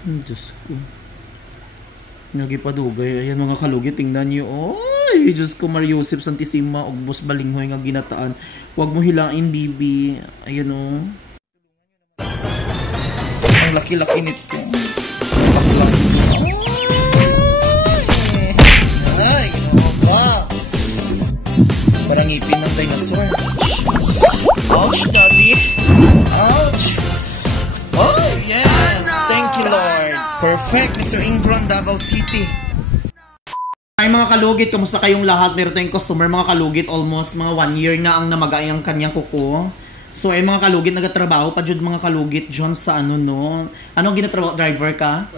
Diyos ko. Nagipadugay. Ayan mga kalugit, tingnan nyo. Oy, Diyos ko, Mariusip Santissima, Ugbos Balinghoy nga ginataan. Huwag mo hilain, bibi. Ayan o. Ang laki-laki nito. Laki-laki. Ay, ba? Parang ngipin ng dinosaur. Ouch, daddy. Ouch. Oh, yes. Thank you, Lord. Perfect, Mr. Ingron, Davao City. Ay mga kalugit, kamusta kayong lahat? Meron tayong customer mga kalugit, almost mga 1 year na ang namagay ang kanyang kuko. So ay mga kalugit, nagatrabaho pa dyan mga kalugit dyan sa ano no. Anong ginatrabaho? Driver ka?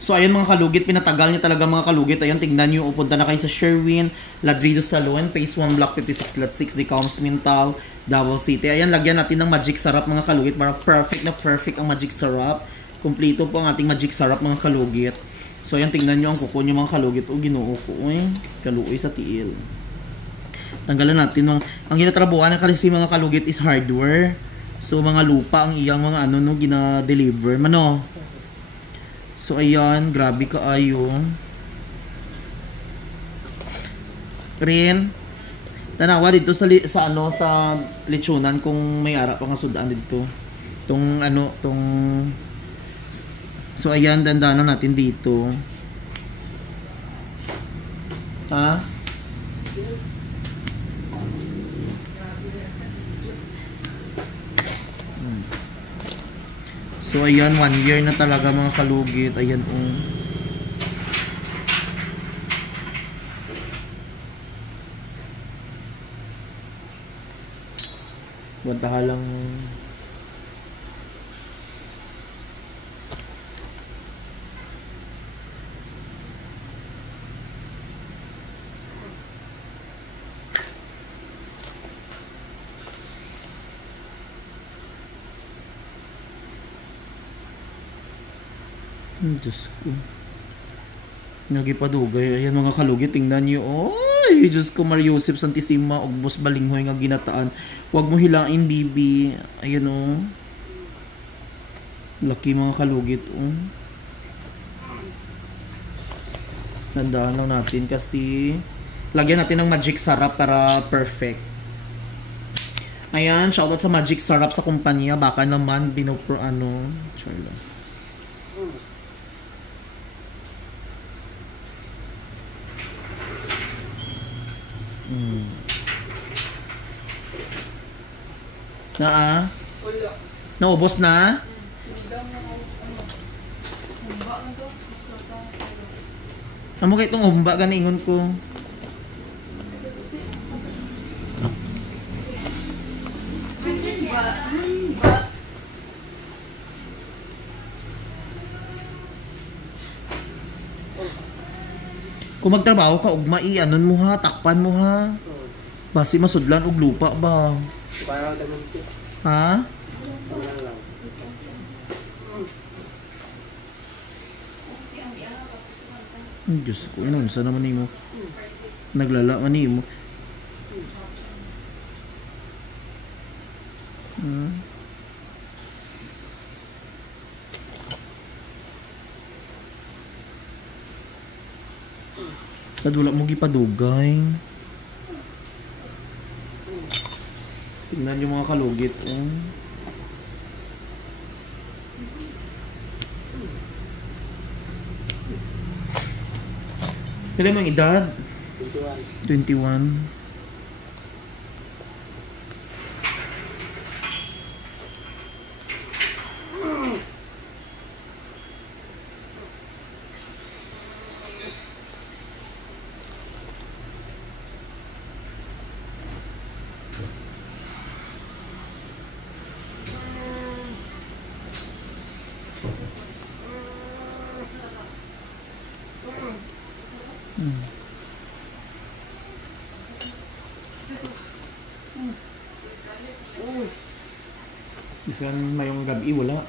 So ayun mga kalugit, pinatagal niya talaga mga kalugit. Ayun, tignan nyo, upunta na kayo sa Sherwin, Ladrido Salon, Phase 1, Block 56, Lot 6, Decoms, Mintal, Davao City. Ayan, lagyan natin ng magic syrup mga kalugit para perfect na perfect ang magic syrup. Kumplito po ang ating magic syrup mga kalugit. So ayan, tingnan nyo ang kuko nyo mga kalugit. O ginoo ko, kaluoy sa tiil. Tanggalan natin ang ginatrabuhan ng kasi mga kalugit is hardware. So mga lupa ang iyang mga ano no gina-deliver mano. So ayan, grabe kaayo. Rin tanawa dito sa ano sa lechonan kung may ara pa nga sudan dito. Tong ano tong so ayan, dandanan natin dito. Ha? So ayan, 1 year na talaga mga kalugit. Ayan Bantahalang Diyos ko. Nagipadugay. Ayan mga kalugit, tingnan nyo. Oy, Diyos ko, Mariusip Santissima, Ugbos Balinghoy nga ginataan. Huwag mo hilain, bibi. Ayan o. Laki mga kalugit o. Tandaan lang natin kasi lagyan natin ng magic syrup para perfect. Ayan, shoutout sa magic syrup sa kumpanya. Baka naman binopro ano. Charla. Naubos na? Amo kay itong umba ganingon ko. Kung magtrabaho ka, ugma anon mo ha, takpan mo ha. Basi masudlan og lupa ba? Ha? Diyos ko, inunsa naman mo. Naglala man mo. Nadula mo gipadugay. Tingnan yung mga kalugit. Kailan mo ang edad? 21. Bisan mayong gabi wala.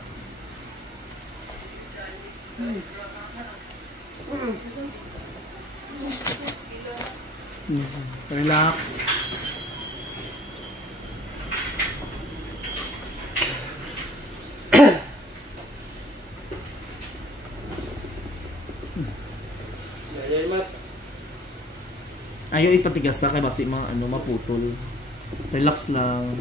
Relax. Ayaw ipatigas sa kay basi mga ano maputol. Relax lang.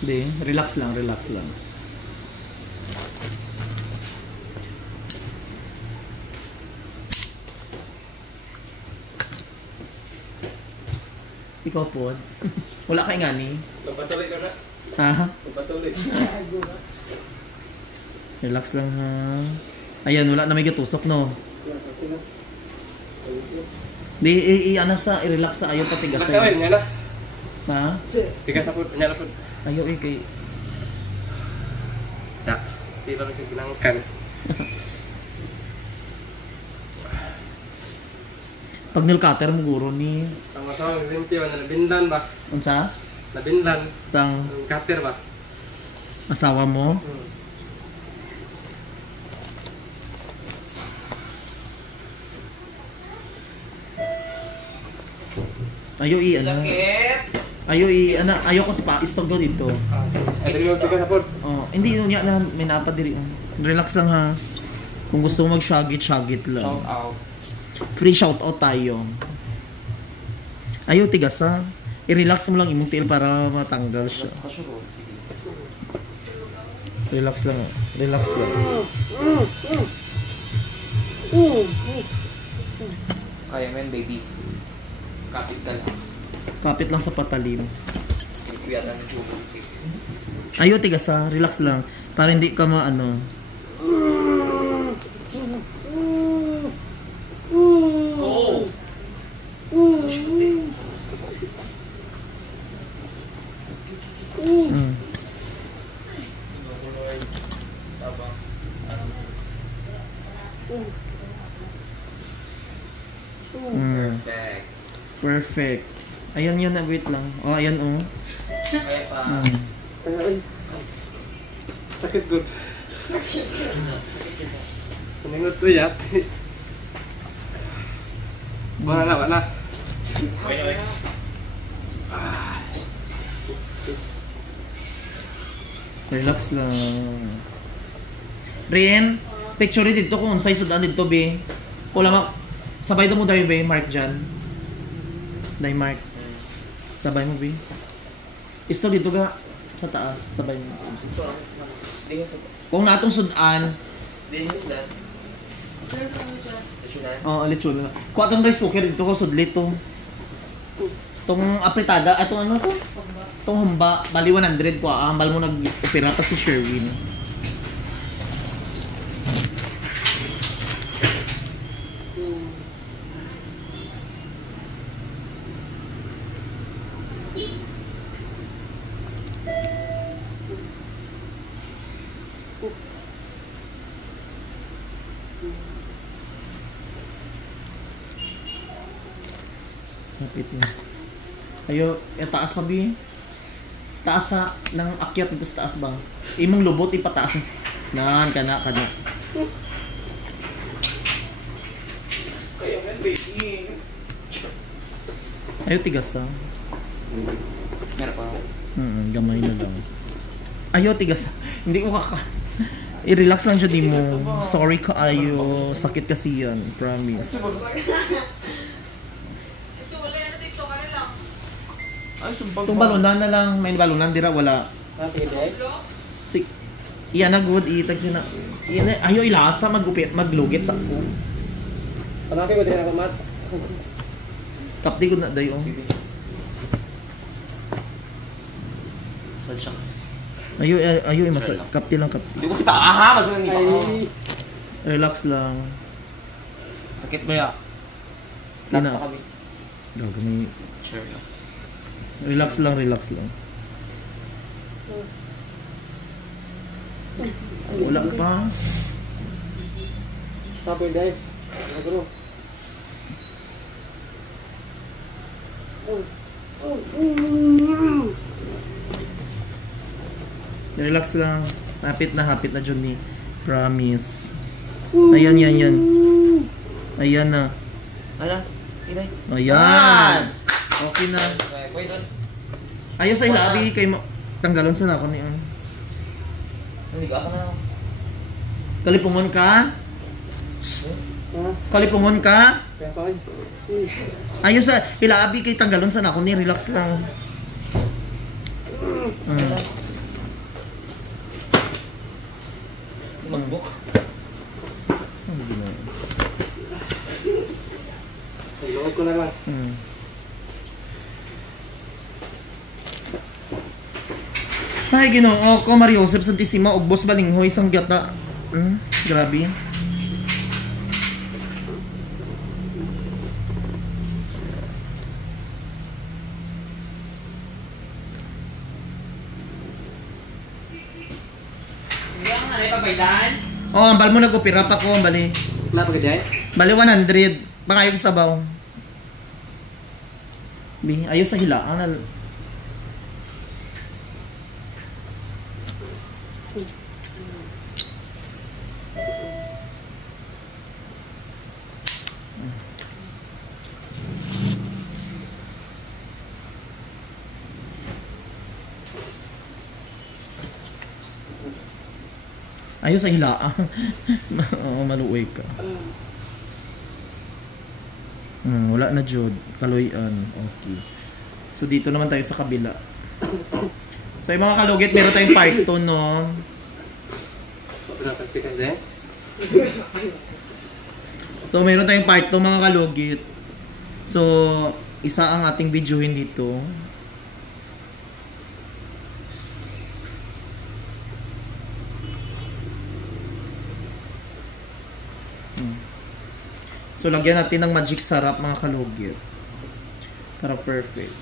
Hindi, relax lang, relax lang. Ikaw po. Wala kay ngani. Pagpatuloy ka na. Ha? Pagpatuloy. Relax lang ha. Ayan, wala na may gatusok no. Di ano sa i-relax sa ayaw patigas sa. Magkawin niya na. Ha? Tigas na po, niya na po. Ayaw kay. Tak. Di lang siya ginangkan. Pag nilcutter mo guro ni Tama sa mga limpyo na nabindan ba? unsa? Nabindan. Sang Ang cutter ba? asawa mo? Ayaw ano? Ayaw ano? Ayaw ko si pa istog dito. Ay, dali mo tigas na po. Oh, hindi niya na may napad diri. Relax lang ha. Kung gusto mo mag-shagit lang. Shout out. Free shout out tayo. Ayaw tigas ha. I-relax mo lang imong tail para matanggal siya. Relax lang. Relax lang. Kaya men baby. Kapit ka lang. Kapit lang sa patalim. Kuya na ng Ayaw tigas ha. Relax lang. Para hindi ka maano. Oo. Mm. Mm. Perfect. Perfect. Ayan yun na, wait lang. Oh, ayan oh. Kaya pa. Mm. Sakit good. Kuningot to yat. Wala na. Okay. Relax lang. Rian, picture dito kung unsay sudan dito be. Wala mak sabay mo dai be mark dyan. Dai mark. Sabay mo be. Isto dito ga sa taas, sabay mo. So, di sa Kung natong sudan, dinis na. Lechonan. oh, lechon. Kuha tong rice cooker dito ko sudlit to. Tong apritada, atong ano to? Tong humba, bali 100 ko. Hambal mo nag-opera pa si Sherwin. Kapit na. Ayo, taas pa bi. Taas sa ng akyat dito sa taas ba? Imong lubot ipataas. Nan kana. Kaya men baby. Ayo tigas sa. Meron pa. Gamay na lang. Ayo tigas. Hindi ko I-relax lang siya di mo. Sorry ka ayo. Sakit kasi yan. Promise. Ay, sumpang. Itong balunan na lang. May balunan dira wala. Si iyan na good itag na. Iyan ayo ilasa magupit maglugit sa po. Panapi ko din ako mat. Kapti ko na dayo. Saan siya? Ayo imasa kapti lang kapti. Hindi ko si Aha, masunan ni Pao. Relax lang. Sakit mo ya. Ina. Kami. Gagawin. Sure lang. Relax lang. Wala pa. Sapoy dai. Agro. Relax lang. Hapit na Johnny. Promise. Ayan. Ayan na. Ano? Inay. Ayan. Okay na. Kuya doon. Ayaw sa ilabi kay tanggalon sa nako niyon. Hindi ka na. Kalipungon ka? Ah, Kalipungon ka? kaya pa kayo. Ayos sa ilaabi kay tanggalon sa nako ni relax lang. Magbok. Ano ginawa? Ilungod ko na lang. Ay, Ginoo ko, Mario Joseph Santissima, ug Boss Balinghoy, isang gyata. Grabe. Yang ano yung pagbaydan? Oh, ambal mo nag-opera pa ko, bali. Wala pa kaya? Bali 100. Bangayog sa sabaw. Bi, ayos sa hilaan na. Ayos sa hilaan. Oo, maluoy ka. Wala na jud, kaloyan. Okay. So dito naman tayo sa kabila. So yung mga kalugit, meron tayong part 2, no? Wala pa kaya? So meron tayong part 2, mga kalugit. So isa ang ating videohin dito. So lagyan natin ng magic sarap, mga kalugit. Para perfect.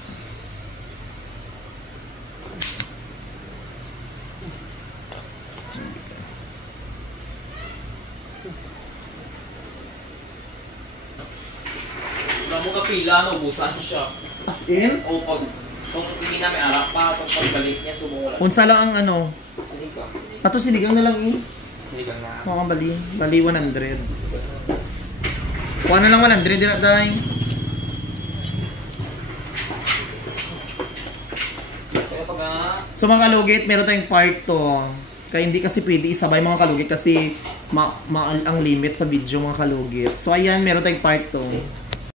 Wala mo kapila, naubusan siya. As in? O pag hindi namin arak pa, pag pagbalik niya, sumula. Unsa lang ang ano? Sinigang. Ato sinigang na lang eh. Sinigang na. Oo, bali. Bali 100. Kuha na lang 100 dira tayo. Kaya pag So mga kalugit, meron tayong part 2. Kaya hindi kasi pwede isabay, mga kalugit, kasi ang limit sa video, mga kalugit. So ayan, meron tayong part 2.